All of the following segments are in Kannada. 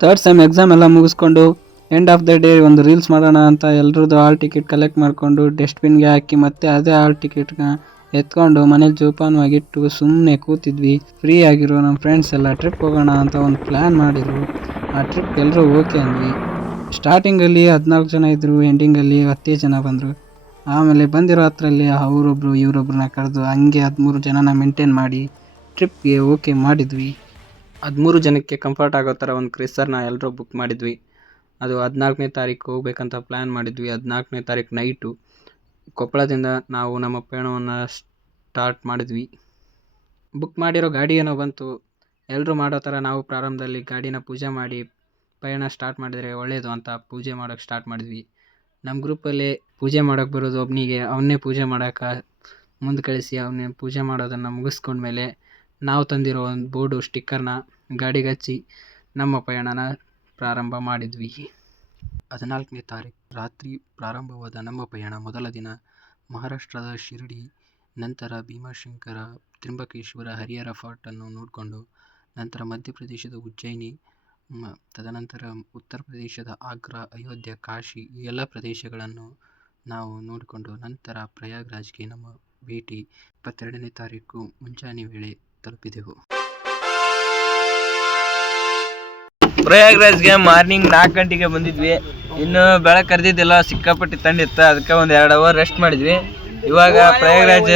ಥರ್ಡ್ ಸೆಮ್ ಎಕ್ಸಾಮ್ ಎಲ್ಲ ಮುಗಿಸ್ಕೊಂಡು ಎಂಡ್ ಆಫ್ ದ ಡೇ ಒಂದು ರೀಲ್ಸ್ ಮಾಡೋಣ ಅಂತ ಎಲ್ರದ್ದು ಹಾಲ್ ಟಿಕೆಟ್ ಕಲೆಕ್ಟ್ ಮಾಡಿಕೊಂಡು ಡಸ್ಟ್ಬಿನ್ಗೆ ಹಾಕಿ ಮತ್ತೆ ಅದೇ ಹಾಲ್ ಟಿಕೆಟ್ನ ಎತ್ಕೊಂಡು ಮನೇಲಿ ಜೋಪಾನವಾಗಿಟ್ಟು ಸುಮ್ಮನೆ ಕೂತಿದ್ವಿ. ಫ್ರೀ ಆಗಿರೋ ನಮ್ಮ ಫ್ರೆಂಡ್ಸ್ ಎಲ್ಲ ಟ್ರಿಪ್ ಹೋಗೋಣ ಅಂತ ಒಂದು ಪ್ಲ್ಯಾನ್ ಮಾಡಿದ್ರು. ಆ ಟ್ರಿಪ್ ಎಲ್ಲರೂ ಓಕೆ ಅಂದ್ವಿ. ಸ್ಟಾರ್ಟಿಂಗಲ್ಲಿ 14 ಜನ ಇದ್ದರು, ಎಂಡಿಂಗಲ್ಲಿ 10 ಜನ ಬಂದರು. ಆಮೇಲೆ ಬಂದಿರೋ ಹತ್ರಲ್ಲಿ ಅವರೊಬ್ಬರು ಇವರೊಬ್ಬರನ್ನ ಕರೆದು ಹಂಗೆ 13 ಜನನ ಮೇಂಟೈನ್ ಮಾಡಿ ಟ್ರಿಪ್ಗೆ ಓಕೆ ಮಾಡಿದ್ವಿ. 13 ಜನಕ್ಕೆ ಕಂಫರ್ಟ್ ಆಗೋ ಥರ ಒಂದು ಕ್ರಿಸರ್ನ ಎಲ್ಲರೂ ಬುಕ್ ಮಾಡಿದ್ವಿ. ಅದು 14ನೇ ತಾರೀಕು ಹೋಗ್ಬೇಕಂತ ಪ್ಲ್ಯಾನ್ ಮಾಡಿದ್ವಿ. 14ನೇ ತಾರೀಕು ನೈಟು ಕೊಪ್ಪಳದಿಂದ ನಾವು ನಮ್ಮ ಪಯಣವನ್ನು ಸ್ಟಾರ್ಟ್ ಮಾಡಿದ್ವಿ. ಬುಕ್ ಮಾಡಿರೋ ಗಾಡಿ ಏನೋ ಬಂತು. ಎಲ್ಲರೂ ಮಾಡೋ ಥರ ನಾವು ಪ್ರಾರಂಭದಲ್ಲಿ ಗಾಡಿನ ಪೂಜೆ ಮಾಡಿ ಪಯಣ ಸ್ಟಾರ್ಟ್ ಮಾಡಿದರೆ ಒಳ್ಳೆಯದು ಅಂತ ಪೂಜೆ ಮಾಡೋಕ್ಕೆ ಸ್ಟಾರ್ಟ್ ಮಾಡಿದ್ವಿ. ನಮ್ಮ ಗ್ರೂಪಲ್ಲಿ ಪೂಜೆ ಮಾಡೋಕ್ಕೆ ಬರೋದು ಒಬ್ಬನಿಗೆ, ಅವನ್ನೇ ಪೂಜೆ ಮಾಡೋಕ್ಕೆ ಮುಂದೆ ಕಳಿಸಿ ಅವನ್ನೇ ಪೂಜೆ ಮಾಡೋದನ್ನು ಮುಗಿಸ್ಕೊಂಡ್ಮೇಲೆ ನಾವು ತಂದಿರೋ ಒಂದು ಬೋರ್ಡು ಸ್ಟಿಕ್ಕರ್ನ ಗಾಡಿಗೆ ಹಚ್ಚಿ ನಮ್ಮ ಪಯಣನ ಪ್ರಾರಂಭ ಮಾಡಿದ್ವಿ. 14ನೇ ತಾರೀಕು ರಾತ್ರಿ ಪ್ರಾರಂಭವಾದ ನಮ್ಮ ಪಯಣ ಮೊದಲ ದಿನ ಮಹಾರಾಷ್ಟ್ರದ ಶಿರ್ಡಿ, ನಂತರ ಭೀಮಾಶಂಕರ, ತ್ರ್ಯಂಬಕೇಶ್ವರ, ಹರಿಹರ ಫಾರ್ಟನ್ನು ನೋಡಿಕೊಂಡು ನಂತರ ಮಧ್ಯಪ್ರದೇಶದ ಉಜ್ಜಯಿನಿ, ತದನಂತರ ಉತ್ತರ ಪ್ರದೇಶದ ಆಗ್ರಾ, ಅಯೋಧ್ಯ, ಕಾಶಿ ಈ ಎಲ್ಲ ಪ್ರದೇಶಗಳನ್ನು ನಾವು ನೋಡಿಕೊಂಡು ನಂತರ ಪ್ರಯಾಗ್ರಾಜ್ಗೆ ನಮ್ಮ ಭೇಟಿ 22ನೇ ತಾರೀಕು ಮುಂಜಾನೆ ವೇಳೆ ತಲುಪಿದೆವು. ಪ್ರಯಾಗ್ರಾಜ್ಗೆ ಮಾರ್ನಿಂಗ್ 4 ಗಂಟೆಗೆ ಬಂದಿದ್ವಿ. ಇನ್ನು ಬೆಳಗ್ಗೆ ಕರೆದಿದ್ದಿಲ್ಲ, ಸಿಕ್ಕಾಪಟ್ಟಿ ತಂಡಿತ್ತು. ಅದಕ್ಕೆ ಒಂದು 2 ಅವರ್ ರೆಸ್ಟ್ ಮಾಡಿದ್ವಿ. ಇವಾಗ ಪ್ರಯಾಗ್ರಾಜ್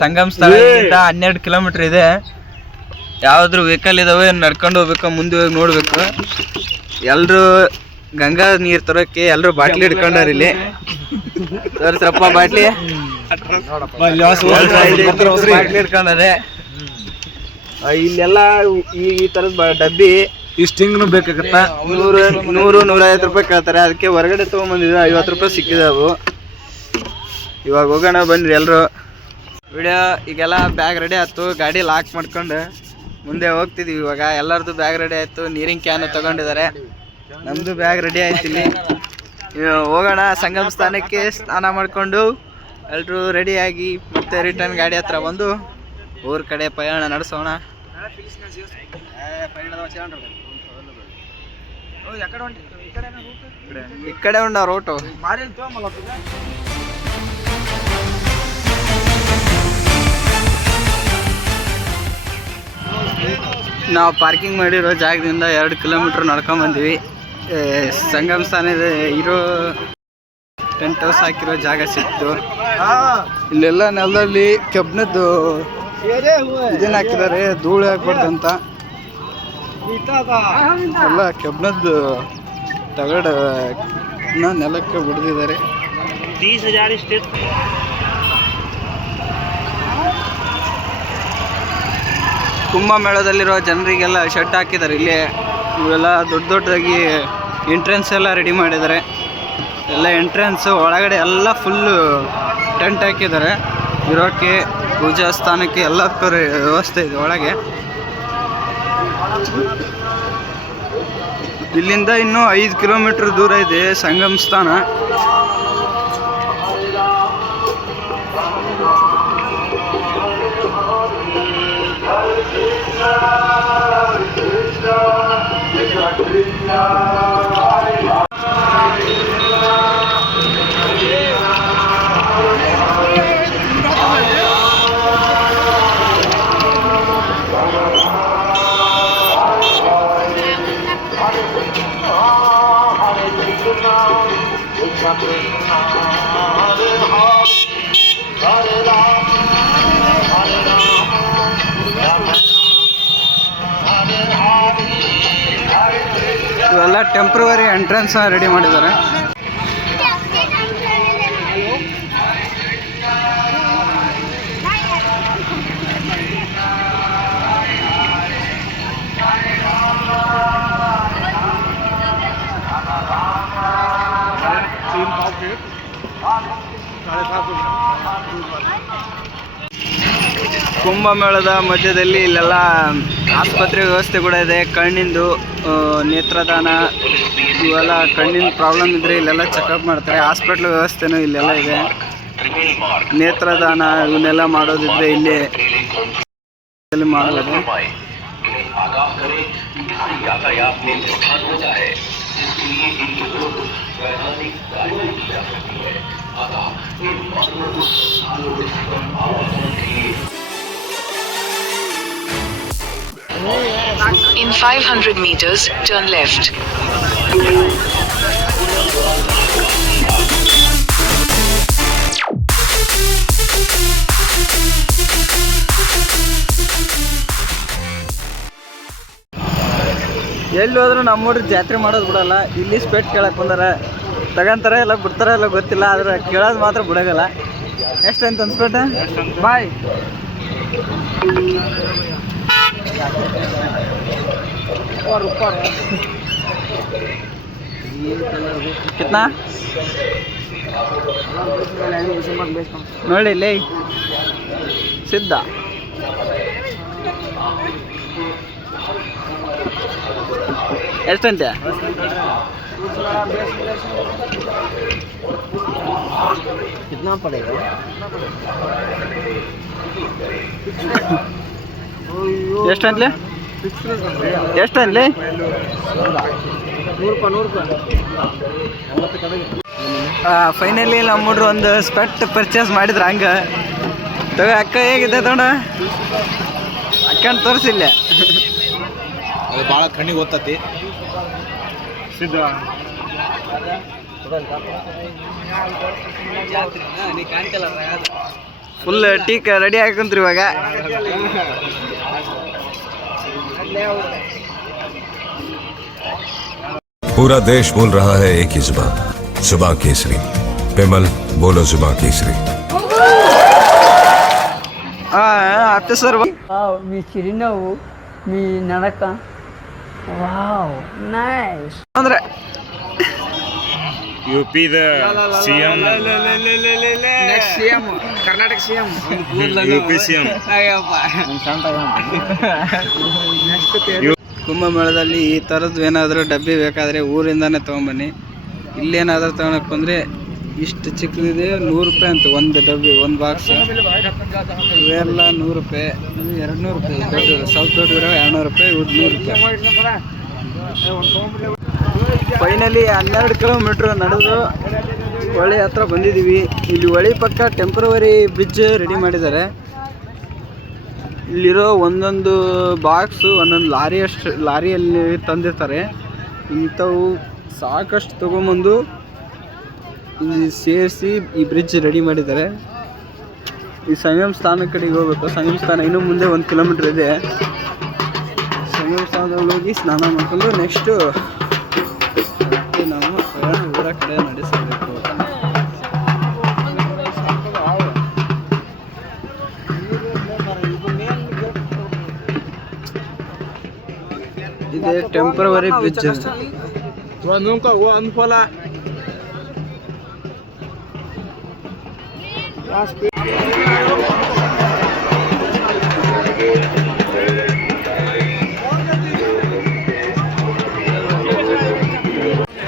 ಸಂಗಮ ಸ್ಥಳದಿಂದ 12 ಕಿಲೋಮೀಟ್ರ್ ಇದೆ. ಯಾವುದ್ರ ವೆಹಿಕಲ್ ಇದಾವೆ ನಡ್ಕೊಂಡು ಹೋಗ್ಬೇಕು, ಮುಂದೆ ಹೋಗಿ ನೋಡಬೇಕು. ಎಲ್ಲರೂ ಗಂಗಾ ನೀರು ತರೋಕ್ಕೆ ಎಲ್ಲರೂ ಬಾಟ್ಲಿ ಹಿಡ್ಕೊಂಡಾರ. ಇಲ್ಲಿ ತೋರಿಸ್ರಪ್ಪ ಬಾಟ್ಲಿ ಹಿಡ್ಕೊಂಡಾರೆ. ಇಲ್ಲೆಲ್ಲ ಈ ಥರದ ಡಬ್ಬಿ ಇಷ್ಟು ಹಿಂಗೂ ಬೇಕಾಗತ್ತ. 100-150 ರೂಪಾಯಿ ಕೇಳ್ತಾರೆ. ಅದಕ್ಕೆ ಹೊರಗಡೆ ತೊಗೊಂಬಂದಿದ್ವಿ. 50 ರೂಪಾಯಿ ಸಿಕ್ಕಿದವು. ಇವಾಗ ಹೋಗೋಣ ಬನ್ನಿರಿ ಎಲ್ಲರೂ. ವಿಡಿಯೋ ಈಗೆಲ್ಲ ಬ್ಯಾಗ್ ರೆಡಿ ಆಯ್ತು. ಗಾಡಿ ಲಾಕ್ ಮಾಡ್ಕೊಂಡು ಮುಂದೆ ಹೋಗ್ತಿದ್ವಿ. ಇವಾಗ ಎಲ್ಲರದ್ದು ಬ್ಯಾಗ್ ರೆಡಿ ಆಯಿತು. ನೀರಿನ ಕ್ಯಾನ್ ತೊಗೊಂಡಿದ್ದಾರೆ. ನಮ್ಮದು ಬ್ಯಾಗ್ ರೆಡಿ ಆಯ್ತು. ಇಲ್ಲಿ ಹೋಗೋಣ ಸಂಗಮ ಸ್ಥಾನಕ್ಕೆ. ಸ್ನಾನ ಮಾಡಿಕೊಂಡು ಎಲ್ಲರೂ ರೆಡಿಯಾಗಿ ಮತ್ತೆ ರಿಟರ್ನ್ ಗಾಡಿ ಹತ್ರ ಬಂದು ಊರ ಕಡೆ ಪಯಣ ನಡೆಸೋಣ. ಈ ಕಡೆ ಉಂಡ ರೋಟು. ನಾವು ಪಾರ್ಕಿಂಗ್ ಮಾಡಿರೋ ಜಾಗದಿಂದ 2 ಕಿಲೋಮೀಟ್ರ್ ನಡ್ಕೊಂಬಂದ್ವಿ. ಸಂಗಮ ಸ್ಥಾನ ಇರೋ ಟೆಂಟ್ ಹೌಸ್ ಹಾಕಿರೋ ಜಾಗ ಸಿಕ್ತು. ಇಲ್ಲೆಲ್ಲ ನೆಲದಲ್ಲಿ ಕಬ್ಬಿಣದ್ದು ಇದನ್ನ ಹಾಕಿದ್ದಾರೆ, ಧೂಳು ಹಾಕ್ಬಾರ್ದಂತ. ಎಲ್ಲ ಕಬ್ಬಿಣದ್ದು ತಗಡನ್ನ ನೆಲಕ್ಕೆ ಬಿಡ್ದಿದ್ದಾರೆ. 30,000 ಇಷ್ಟೇ. ಕುಂಭಮೇಳದಲ್ಲಿರೋ ಜನರಿಗೆಲ್ಲ ಶೆಡ್ ಹಾಕಿದ್ದಾರೆ. ಇಲ್ಲಿ ಇವೆಲ್ಲ ದೊಡ್ಡದಾಗಿ ಎಂಟ್ರೆನ್ಸ್ ಎಲ್ಲ ರೆಡಿ ಮಾಡಿದ್ದಾರೆ. ಎಲ್ಲ ಎಂಟ್ರೆನ್ಸು ಒಳಗಡೆ ಎಲ್ಲ ಫುಲ್ಲು ಟೆಂಟ್ ಹಾಕಿದ್ದಾರೆ. ಇರೋಕ್ಕೆ ಪೂಜಾ ಸ್ಥಾನಕ್ಕೆ ಎಲ್ಲದಕ್ಕೂ ವ್ಯವಸ್ಥೆ ಇದೆ ಒಳಗೆ. ಇಲ್ಲಿಂದ ಇನ್ನೂ 5 ಕಿಲೋಮೀಟ್ರ್ ದೂರ ಇದೆ ಸಂಗಮ ಸ್ಥಾನ. ಇವೆಲ್ಲ ಟೆಂಪ್ರವರಿ ಎಂಟ್ರೆನ್ಸ್ ರೆಡಿ ಮಾಡಿದ್ದಾರೆ. ಕುಂಭಮೇಳದ ಮಧ್ಯದಲ್ಲಿ ಇಲ್ಲೆಲ್ಲ ಆಸ್ಪತ್ರೆ ವ್ಯವಸ್ಥೆ ಕೂಡ ಇದೆ. ಕಣ್ಣಿಂದು ನೇತ್ರದಾನ ಇವೆಲ್ಲ ಕಣ್ಣಿನ ಪ್ರಾಬ್ಲಮ್ ಇದ್ದರೆ ಇಲ್ಲೆಲ್ಲ ಚೆಕಪ್ ಮಾಡ್ತಾರೆ. ಹಾಸ್ಪಿಟ್ಲ್ ವ್ಯವಸ್ಥೆನೂ ಇಲ್ಲೆಲ್ಲ ಇದೆ. ನೇತ್ರದಾನ ಇವನ್ನೆಲ್ಲ ಮಾಡೋದಿದ್ರೆ ಇಲ್ಲಿ ಮಾಡಬಹುದು. In 500 meters, turn left. ಎಲ್ಲಿ ಹೋದ್ರು ನಮ್ಮ ಹುಡ್ರು ಜಾತ್ರೆ ಮಾಡೋದು ಬಿಡಲ್ಲ. ಇಲ್ಲಿ ಸ್ಪೆಟ್ ಕೇಳಕ್ಕೆ ಬಂದಾರ, ತಗೊಂತಾರೆ ಎಲ್ಲ ಬಿಡ್ತಾರೆ ಎಲ್ಲ ಗೊತ್ತಿಲ್ಲ, ಆದ್ರೆ ಕೇಳೋದು ಮಾತ್ರ ಬಿಡೋಗಲ್ಲ. ಎಷ್ಟಂತ ಅನ್ಸ್ಪೆಟ್ ಬಾಯ್ ಕಿತ್ನಾ ನೋಡಿ ಲೇ ಸಿದ್ಧ ಎಷ್ಟಂತೆ कितना पड़ेगा? ಎಷ್ಟಂತಲೇ ಎಷ್ಟಂತಲೇ? 100 ಫೈನಲಿ ನಮ್ಮ ಹುಡ್ರು ಒಂದು ಸ್ಪೆಟ್ ಪರ್ಚೇಸ್ ಮಾಡಿದ್ರು. ಹಂಗೆ ತಗೋ ಅಕ್ಕ, ಹೇಗಿದೆ ತಗೊಂಡ ಅಕ್ಕಂಡು ತೋರಿಸಿಲ್ಲ. ಅದು ಭಾಳ ಕಣ್ಣಿಗೆ ಓದ್ತತಿ. ಫುಲ್ ಟೀಕ್ ರೆಡಿ ಹಾಕೊಂತ್ರಿ ಇವಾಗ. पूरा देश बोल रहा है एक ही जुबान, जुबान केसरी. पेमल बोलो जुबान केसरी. ಆಫೀಸರ್ మీ చిరునవ్వు మీ నడక వావ్ నైస్ ಅಂದ್ರೆ UP CM next CM Karnataka CM UP CM. ಕುಂಭಮೇಳದಲ್ಲಿ ಈ ಥರದ್ದು ಏನಾದರೂ ಡಬ್ಬಿ ಬೇಕಾದರೆ ಊರಿಂದಾನೇ ತೊಗೊಂಬನ್ನಿ. ಇಲ್ಲೇನಾದರೂ ತೊಗೊಳಕ್ಕೆ ಬಂದರೆ ಇಷ್ಟು ಚಿಕ್ಕದಿದೆ, 100 ರೂಪಾಯಿ ಅಂತ ಒಂದು ಡಬ್ಬಿ, ಒಂದು ಬಾಕ್ಸ್. ಇವೆಲ್ಲ 100 ರೂಪಾಯಿ, ಇದು 200 ರೂಪಾಯಿ. ದೊಡ್ಡ ಸೌತ್ ದೊಡ್ಡ ಇರೋ 200 ರೂಪಾಯಿ, ಇವು 100 ರೂಪಾಯಿ. ಫೈನಲಿ 12 ಕಿಲೋಮೀಟ್ರ್ ನಡೆದು ಹೊಳೆ ಹತ್ರ ಬಂದಿದ್ದೀವಿ. ಇಲ್ಲಿ ಹೊಳೆ ಪಕ್ಕ ಟೆಂಪ್ರವರಿ ಬ್ರಿಡ್ಜ್ ರೆಡಿ ಮಾಡಿದ್ದಾರೆ. ಇಲ್ಲಿರೋ ಒಂದೊಂದು ಬಾಕ್ಸು ಒಂದೊಂದು ಲಾರಿಯಲ್ಲಿ ತಂದಿರ್ತಾರೆ. ಇಂಥವು ಸಾಕಷ್ಟು ತೊಗೊಂಬಂದು ಇಲ್ಲಿ ಸೇರಿಸಿ ಈ ಬ್ರಿಡ್ಜ್ ರೆಡಿ ಮಾಡಿದ್ದಾರೆ. ಈ ಸಂಗಮ ಸ್ಥಾನ ಕಡೆಗೆ ಹೋಗ್ಬೇಕು. ಸಂಗಮ ಸ್ಥಾನ ಇನ್ನೂ ಮುಂದೆ 1 ಕಿಲೋಮೀಟ್ರ್ ಇದೆ. ಸಂಗಮ ಸ್ಥಾನದಲ್ಲಿ ಹೋಗಿ ಸ್ನಾನ ಮಾಡ್ಕೊಂಡು ನೆಕ್ಸ್ಟು ನಾವು ಊರ ಕಡೆ ನಡೆಸಬೇಕು. ಇದೆ ಟೆಂಪ್ರವರಿ ಬ್ರಿಡ್ಜ್. ಅನುಕೂಲ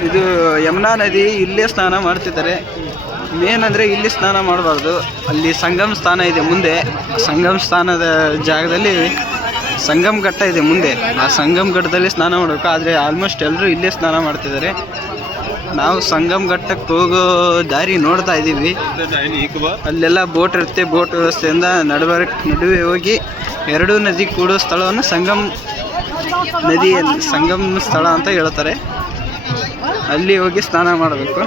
ಇದು ಯಮುನಾ ನದಿ, ಇಲ್ಲೇ ಸ್ನಾನ ಮಾಡ್ತಿದ್ದಾರೆ. ಮೇನ್ ಅಂದರೆ ಇಲ್ಲಿ ಸ್ನಾನ ಮಾಡಬಾರ್ದು, ಅಲ್ಲಿ ಸಂಗಮ ಸ್ಥಾನ ಇದೆ ಮುಂದೆ. ಸಂಗಮ ಸ್ಥಾನದ ಜಾಗದಲ್ಲಿ ಸಂಗಮ ಘಟ್ಟ ಇದೆ ಮುಂದೆ. ಆ ಸಂಗಮ ಘಟ್ಟದಲ್ಲಿ ಸ್ನಾನ ಮಾಡಬೇಕು. ಆದರೆ ಆಲ್ಮೋಸ್ಟ್ ಎಲ್ಲರೂ ಇಲ್ಲೇ ಸ್ನಾನ ಮಾಡ್ತಿದ್ದಾರೆ. ನಾವು ಸಂಗಮ ಘಟ್ಟಕ್ಕೆ ಹೋಗೋ ದಾರಿ ನೋಡ್ತಾ ಇದ್ದೀವಿ. ಅಲ್ಲೆಲ್ಲ ಬೋಟ್ ಇರುತ್ತೆ. ಬೋಟ್ ವ್ಯವಸ್ಥೆಯಿಂದ ನಡುವೆ ಹೋಗಿ ಎರಡೂ ನದಿ ಕೂಡೋ ಸ್ಥಳವನ್ನು ಸಂಗಮ ಸ್ಥಳ ಅಂತ ಹೇಳ್ತಾರೆ. ಅಲ್ಲಿ ಹೋಗಿ ಸ್ನಾನ ಮಾಡಬೇಕು.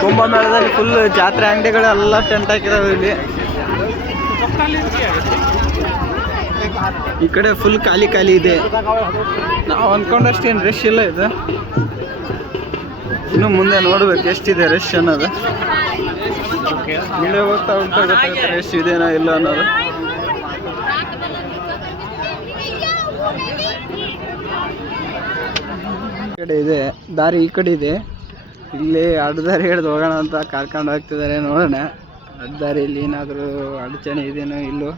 ಕುಂಭಮೇಳದಲ್ಲಿ ಫುಲ್ ಜಾತ್ರೆ ಅಂಗಡಿಗಳೆಲ್ಲ ಟೆಂಟ್ ಹಾಕಿದಾವೆ. ಇಲ್ಲಿ ಈ ಕಡೆ ಫುಲ್ ಖಾಲಿ ಇದೆ. ನಾವು ಅಂದ್ಕೊಂಡಷ್ಟೇನು ರಶ್ ಇಲ್ಲ ಇದು. ಇನ್ನು ಮುಂದೆ ನೋಡ್ಬೇಕು ಎಷ್ಟಿದೆ ರಶ್ ಅನ್ನೋದು. ಮುಂದೆ ಹೋಗ್ತಾ ಗೊತ್ತಾಗುತ್ತೆ ರಶ್ ಇದೇನೋ ಇಲ್ಲ ಅನ್ನೋದು. ಈ ಕಡೆ ಇದೆ ದಾರಿ, ಈ ಕಡೆ ಇದೆ. ಇಲ್ಲಿ ಅಡ್ಡದಾರಿ ಹಿಡಿದು ಹೋಗೋಣ ಅಂತ ಕರ್ಕೊಂಡು ಹೋಗ್ತಿದ್ದಾರೆ. ನೋಡೋಣ ಅಡ್ಡದಾರಿಯಲ್ಲಿ ಏನಾದರೂ ಅಡಚಣೆ ಇದೆಯೋ ಇಲ್ಲೋ.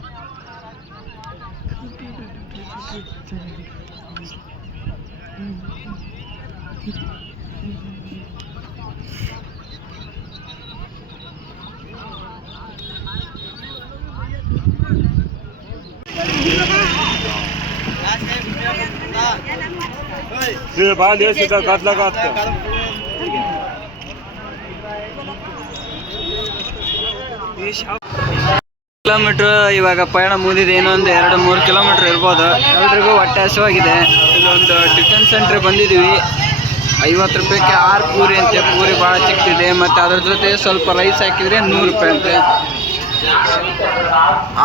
ಕಿಲೋಮೀಟರ್ ಇವಾಗ ಪಯಣ ಮುಗಿದಿದೆ, ಇನ್ನೊಂದು 2-3 ಕಿಲೋಮೀಟರ್ ಇರ್ಬೋದು. ಎಲ್ರಿಗೂ ಹೊಟ್ಟೆ ಹಸಿವಾಗಿದೆ. ಇಲ್ಲೊಂದು ಟಿಫನ್ ಸೆಂಟ್ರ್ ಬಂದಿದ್ದೀವಿ. 50 ರೂಪಾಯಿಗೆ 6 ಪೂರಿ ಅಂತೆ. ಪೂರಿ ಭಾಳ ಚಿಕ್ಕದಿದೆ, ಮತ್ತು ಅದ್ರ ಜೊತೆ ಸ್ವಲ್ಪ ರೈಸ್ ಹಾಕಿದರೆ 100 ರೂಪಾಯಿ ಅಂತೆ.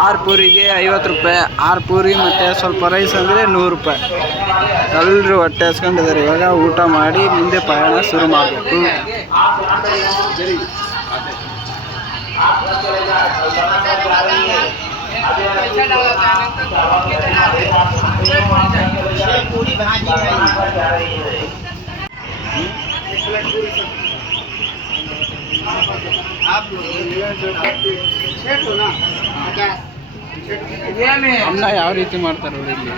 6 ಪೂರಿಗೆ 50 ರೂಪಾಯಿ, 6 ಪೂರಿ ಮತ್ತು ಸ್ವಲ್ಪ ರೈಸ್ ಅಂದರೆ 100 ರೂಪಾಯಿ. ಎಲ್ಲರೂ ಹೊಟ್ಟೆ ಹಸ್ಕೊಂಡಿದ್ದಾರೆ. ಇವಾಗ ಊಟ ಮಾಡಿ ಮುಂದೆ ಪಯಣ ಶುರು ಮಾಡಬೇಕು. ಅನ್ನ ಯಾವ ರೀತಿ ಮಾಡ್ತಾರೆ ನೋಡಿ ಇಲ್ಲಿ.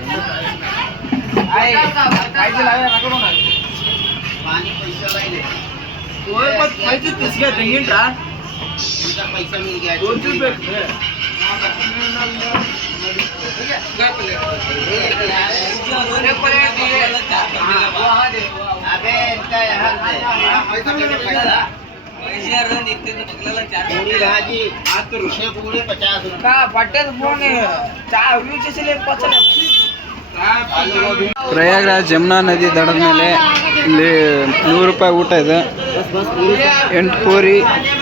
ಪ್ರಯಾಗ್ರಾಜ್ ಯಮುನಾ ನದಿ ದಡದ ಮೇಲೆ ಇಲ್ಲಿ 100 ರೂಪಾಯಿ ಊಟ ಇದೆ. 8 ಪೂರಿ,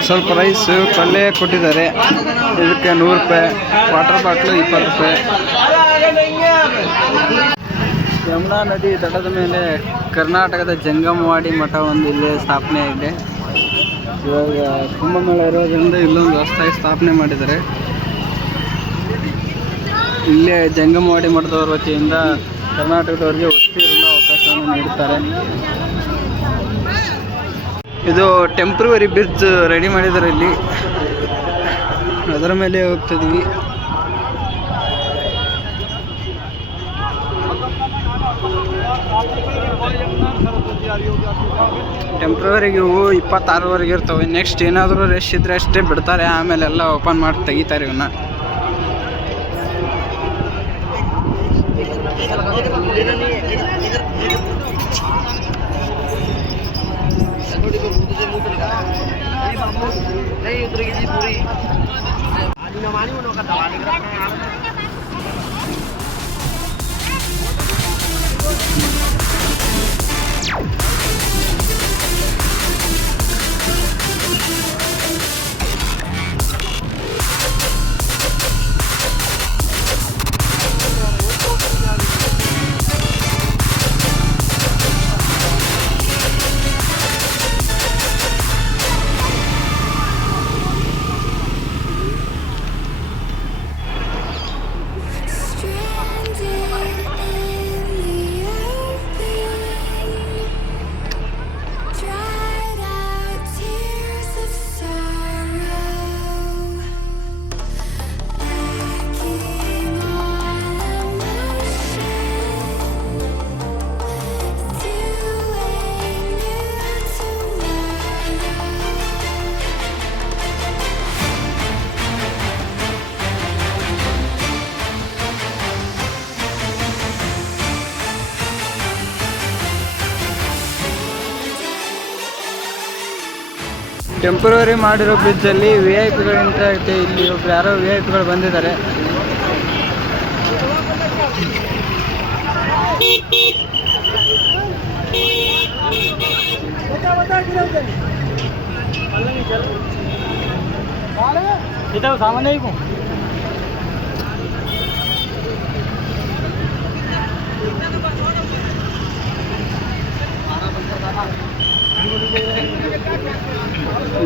ಸ್ವಲ್ಪ ರೈಸ್, ಪಲ್ಯ ಕೊಟ್ಟಿದ್ದಾರೆ. ಇದಕ್ಕೆ 100 ರೂಪಾಯಿ. ವಾಟರ್ ಬಾಟ್ಲು 20 ರೂಪಾಯಿ. ಯಮುನಾ ನದಿ ದಡದ ಮೇಲೆ ಕರ್ನಾಟಕದ ಜಂಗಮವಾಡಿ ಮಠ ಒಂದು ಇಲ್ಲೇ ಸ್ಥಾಪನೆ ಇದೆ. ಇವಾಗ ಕುಂಭಮೇಳ ಇರೋದ್ರಿಂದ ಇಲ್ಲೊಂದು ಹೊಸದಾಗಿ ಸ್ಥಾಪನೆ ಮಾಡಿದ್ದಾರೆ. ಇಲ್ಲೇ ಜಂಗಮವಾಡಿ ಮಠದವ್ರ ವತಿಯಿಂದ ಕರ್ನಾಟಕದವ್ರಿಗೆ ವಸತಿ ಇರಲು ಅವಕಾಶವನ್ನು ನೀಡುತ್ತಾರೆ. ಇದು ಟೆಂಪ್ರವರಿ ಬ್ರಿಡ್ಜ್ ರೆಡಿ ಮಾಡಿದ್ದಾರೆ ಇಲ್ಲಿ. ಅದರ ಮೇಲೆ ಹೋಗ್ತಿದ್ವಿ. ಟೆಂಪ್ರವರಿಗೆ ಇವು 26ವರೆಗೆ ಇರ್ತವೆ. ನೆಕ್ಸ್ಟ್ ಏನಾದರೂ ರಶ್ ಇದ್ರೆ ಅಷ್ಟೇ ಬಿಡ್ತಾರೆ, ಆಮೇಲೆ ಎಲ್ಲ ಓಪನ್ ಮಾಡಿ ತೆಗಿತಾರೆ ಇವನ್ನ. ಟೆಂಪ್ರವರಿ ಮಾಡಿರೋ ಬ್ರಿಡ್ಜಲ್ಲಿ VIP ಅಂತ ಐತೆ. ಇಲ್ಲಿ ಒಬ್ರು ಯಾರೋ VIP ಬಂದಿದ್ದಾರೆ.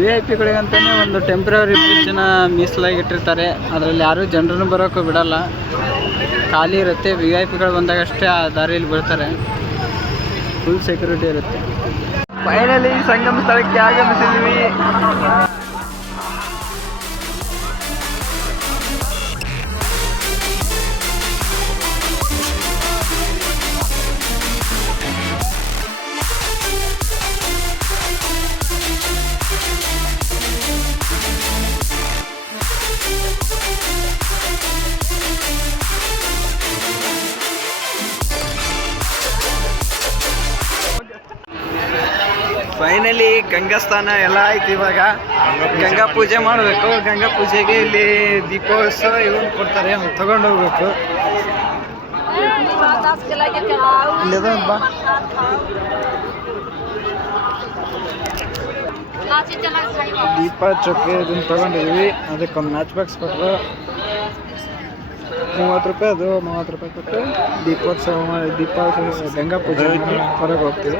VIP ಒಂದು ಟೆಂಪ್ರವರಿ ಬ್ರಿಡ್ಜನ್ನ ಮೀಸಲಾಗಿ ಇಟ್ಟಿರ್ತಾರೆ. ಅದರಲ್ಲಿ ಯಾರೂ ಜನರನ್ನು ಬರೋಕ್ಕೂ ಬಿಡಲ್ಲ, ಖಾಲಿ ಇರುತ್ತೆ. VIP ಬಂದಾಗ ಅಷ್ಟೇ ಆ ದಾರಿಯಲ್ಲಿ ಬರ್ತಾರೆ. ಫುಲ್ ಸೆಕ್ಯೂರಿಟಿ ಇರುತ್ತೆ. ಫೈನಲಿ ಸಂಗಮ ಸ್ಥಳಕ್ಕೆ ಆಗಮಿಸಿದ್ವಿ. ಫೈನಲಿ ಗಂಗಾ ಸ್ನಾನ ಎಲ್ಲ ಆಯ್ತು. ಇವಾಗ ಗಂಗಾ ಪೂಜೆ ಮಾಡಬೇಕು. ಗಂಗಾ ಪೂಜೆಗೆ ಇಲ್ಲಿ ದೀಪೋತ್ಸವ ಇವನು ಕೊಡ್ತಾರೆ, ಅವ್ನು ತಗೊಂಡು ಹೋಗ್ಬೇಕು. ಇಲ್ಲಿದೆ ಒಂದು ಬಾ. ದೀಪ ಚೊಕ್ಕೆ ಇದನ್ನು ತಗೊಂಡಿದ್ವಿ. ಅದಕ್ಕೊಂದು ಮ್ಯಾಚ್ ಬಾಕ್ಸ್ ಕೊಟ್ಟರು. 30 ರೂಪಾಯಿ, ಅದು 30 ರೂಪಾಯಿ ಕೊಟ್ಟು ದೀಪೋತ್ಸವ ಗಂಗಾ ಪೂಜೆ ಹೊರಗೆ ಹೋಗ್ತೀವಿ.